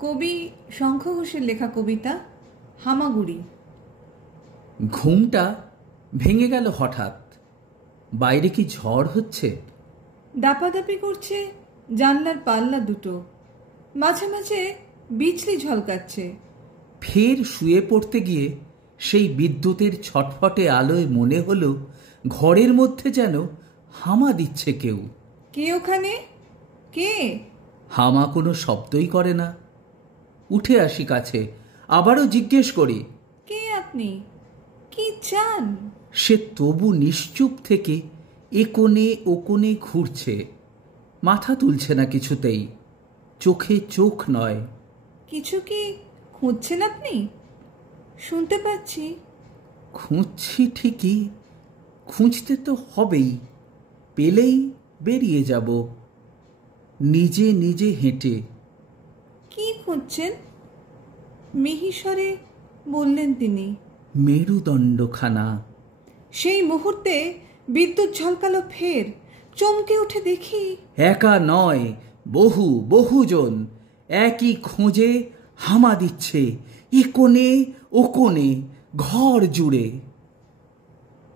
কবি শঙ্খ ঘোষের লেখা কবিতা হামাগুড়ি। ঘুমটা ভেঙে গেল হঠাৎ। বাইরে কি ঝড় হচ্ছে? দাপাদাপি করছে জানলার পাল্লা দুটো, মাঝে মাঝে বিজলি ঝলকাচ্ছে। ফের শুয়ে পড়তে গিয়ে সেই বিদ্যুতের ছটফটে আলোয় মনে হলো ঘরের মধ্যে যেন হামা দিচ্ছে কেউ। কে ওখানে? কে? হামা কোনো শব্দই করে না। উঠে আসি কাছে, আবারও জিজ্ঞেস করি, কে আপনি? কি চান? সে তবু নিশ্চুপ থেকে এ কোণে ও কোণে ঘুরছে, মাথা তুলছে না কিছুতেই, চোখে চোখ নয়। কিছু কি খুঁজছেন আপনি? শুনতে পাচ্ছি। খুঁজছি ঠিকই, খুঁজতে তো হবেই, পেলেই বেরিয়ে যাব নিজে নিজে হেঁটে। কি খুঁজছেন? মিহিস্বরে বললেন তিনি। মেরুদণ্ডখানা। সেই মুহূর্তে বিদ্যুৎ ঝলকালো ফের। চমকে উঠে দেখি একা নয়, বহু বহুজন একই খোঁজে হামা দিচ্ছে, এ কোণে ও কোণে, ঘর জুড়ে।